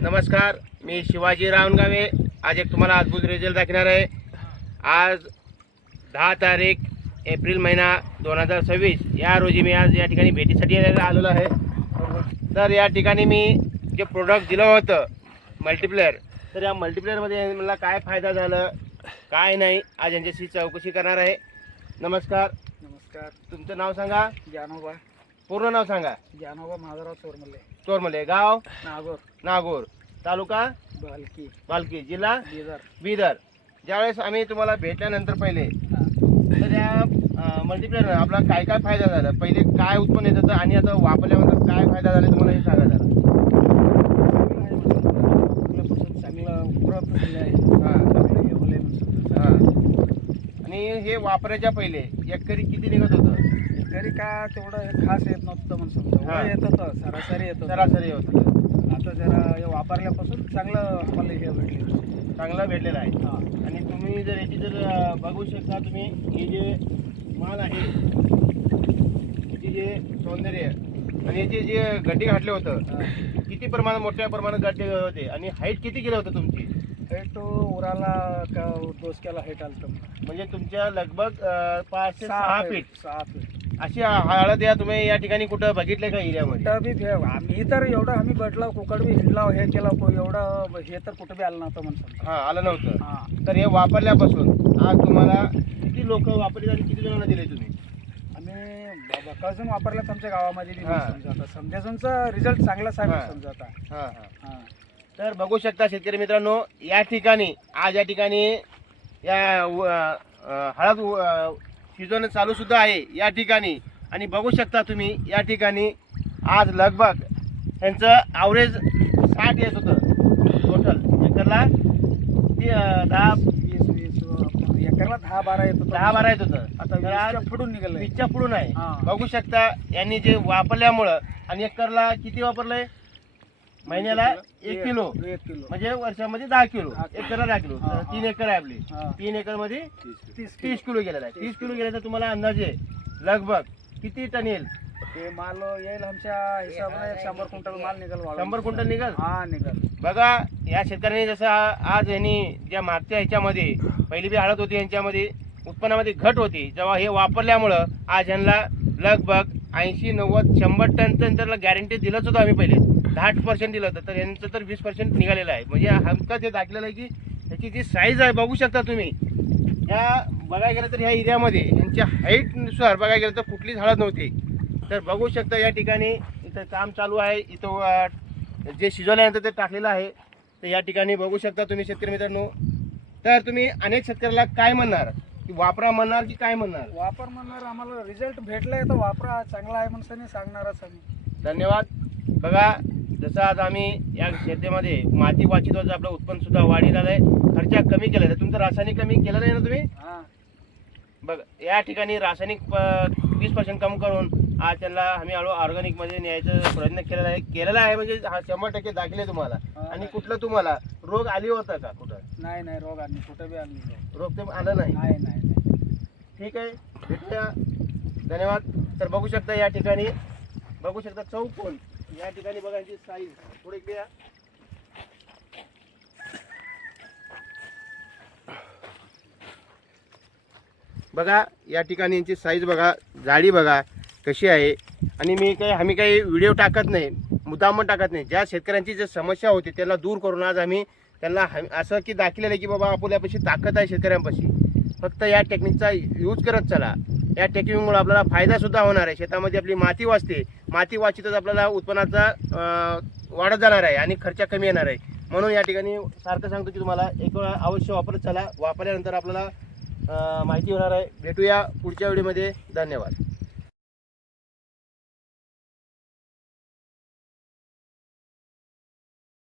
नमस्कार, मी शिवाजी रावणगावे. आज एक तुम्हाला अद्भुत रिझल्ट दाखवणार आहे. आज 10 तारीख एप्रिल महिना 2026 या रोजी मी आज या ठिकाणी भेटीसाठी आलेलो आहे. तर या ठिकाणी मी जे प्रोडक्ट दिलं होतं मल्टीप्लेअर, तर या मल्टीप्लेअरमध्ये मला काय फायदा झालं काय नाही आज यांच्याशी चौकशी करणार आहे. नमस्कार. नमस्कार. तुमचं नाव सांगा. जानोबा. पूर्ण नाव सांगा. जानोबा महाराज चोरमले. चोरमले. गाव नागोर. नागोर. तालुका बालकी. बालकी. जिल्हा बिदर. बिदर. ज्यावेळेस आम्ही तुम्हाला भेटल्यानंतर पहिले तर या मल्टीप्लेअर आपला काय काय फायदा झाला, पहिले काय उत्पन्न येत होतं आणि आता वापरल्यानंतर काय फायदा झाला तुम्हाला हे सांगा जरा. आणि हे वापरायच्या पहिले एकरी किती निघत होतं? घरी का तेवढं खास येत नव्हतं म्हणून समजा येत होतं, सरासरी येत होतं. सरासरी होत होतं. आता जरा हे वापरल्यापासून चांगलं आम्हाला हे भेटले, चांगला भेटलेला आहे. हां. आणि तुम्ही जर याची जर बघू शकता, तुम्ही हे जे माल आहे याचे जे सौंदर्य आणि याचे जे गड्डे घातले होतं किती प्रमाणात, मोठ्या प्रमाणात गड्डे होते आणि हाईट किती केलं होतं तुमची? हेट उराला का डोसक्याला हेट आलं म्हणजे तुमच्या लगभग 5 ते 6 फीट 6 फीट अशी हळद या तुम्ही या ठिकाणी कुठं बघितले का एरियामध्ये? कुठं बी आम्ही तर एवढं आम्ही भेटलो, कुकड बी हिंडला, हे केला, एवढं हे तर कुठं बी आलं नव्हतं म्हणून. हां, आलं नव्हतं. हां. तर हे वापरल्यापासून आज तुम्हाला किती लोक वापरले आणि किती जणांना दिले तुम्ही? आम्ही बकाजून वापरल्यात आमच्या गावामध्ये बी. हां. समजा आता समजाचा रिझल्ट चांगलाच आहे हां. समजा आता. हां हां. हां. तर बघू शकता शेतकरी मित्रांनो, या ठिकाणी आज या ठिकाणी या हळद सीझन चालू सुद्धा आहे या ठिकाणी. आणि बघू शकता तुम्ही या ठिकाणी आज लगभग यांचं ॲव्हरेज 60 येत होतं टोटल एकरला. 20 एकरला 10-12 येत होतं. 10-12 येत होतं. आता तर आज 20च्या पुढून निघालं. 20च्या पुढून आहे. हां. बघू शकता यांनी जे वापरल्यामुळं. आणि एकरला किती वापरलंय? महिन्याला 1 किलो, 1 किलो म्हणजे वर्षामध्ये 10 किलो. 10 किलो. एकरला 10 किलो. हां, 3 एकर आहे आपली. हां. 3 एकर मध्ये 30 किलो गेलेला आहे. 30 किलो गेला तर तुम्हाला अंदाजे लगभग किती टन येईल? ते माल येईल आमच्या हिशोबाने 100 क्विंटल माल निघाल. 100 क्विंटल निघाल. हा निघाल. बघा या शेतकऱ्यांनी जसं आज यांनी ज्या मागच्या ह्याच्यामध्ये पहिली बी हळद होती यांच्यामध्ये उत्पन्नामध्ये घट होती, जेव्हा हे वापरल्यामुळं आज यांना लगभग 80-90-100 टन त्याला गॅरंटी दिलंच होतं आम्ही पहिले. 10% दिलं होतं, तर यांचं तर 20% निघालेलं आहे. म्हणजे हमकाच हे दाखलेलं आहे की त्याची जी साईज आहे बघू शकता तुम्ही. या बघायला गेलं तर ह्या एरियामध्ये यांच्या हाईटनुसार बघायला गेलं तर कुठलीच हळद नव्हती. तर बघू शकता या ठिकाणी इथं काम चालू आहे. इथं जे शिजवल्यानंतर ते टाकलेलं आहे. तर या ठिकाणी बघू शकता तुम्ही शेतकरी मित्रांनो. तर तुम्ही अनेक शेतकऱ्याला काय म्हणणार, की वापरा म्हणणार की काय म्हणणार? वापर म्हणणार, आम्हाला रिझल्ट भेटलाय तर वापरा, चांगला आहे म्हणून सांगणारच आम्ही. धन्यवाद. बघा जसं आज आम्ही या शेतीमध्ये माती वाचितवाचं आपलं उत्पन्न सुद्धा वाढीत आलं आहे. खर्च कमी केला आहे. तुमचं रासायनिक कमी केलं नाही ना तुम्ही? हां. बघ या ठिकाणी रासायनिक 20% कम करून आज त्यांना आम्ही ऑर्गॅनिकमध्ये न्यायचा प्रयत्न केलेला आहे. म्हणजे 100% दाखले तुम्हाला. आणि कुठलं तुम्हाला रोग आली होता का कुठं? नाही रोग आली कुठं बी आली नाही. रोग ते आलं नाही. नाही. ठीक आहे, भेटूया. धन्यवाद. तर बघू शकता या ठिकाणी बघू शकता चौकोन या ठिकाणी बघा यांची साईज पुढे घ्या. बघा या ठिकाणी यांची साईज बघा, जाडी बघा कशी आहे. आणि आम्ही काही व्हिडिओ टाकत नाही, मुद्दाम टाकत नाही. ज्या शेतकऱ्यांची जे समस्या होती त्याला दूर करून आज आम्ही त्यांना असं की दाखलेलं आहे की बाबा आपल्यापाशी ताकद आहे शेतकऱ्यांपाशी. फक्त या टेक्निकचा यूज करत चला. या टेक्निकमुळे आपल्याला फायदासुद्धा होणार आहे. शेतामध्ये आपली माती वाचते. माती वाचितच आपल्याला उत्पन्नाचा वाढत जाणार आहे आणि खर्च कमी येणार आहे. म्हणून या ठिकाणी सारखं सांगतो की तुम्हाला एक वेळा अवश्य वापरत चला. वापरल्यानंतर आपल्याला माहिती होणार आहे. भेटूया पुढच्या व्हिडिओमध्ये. धन्यवाद.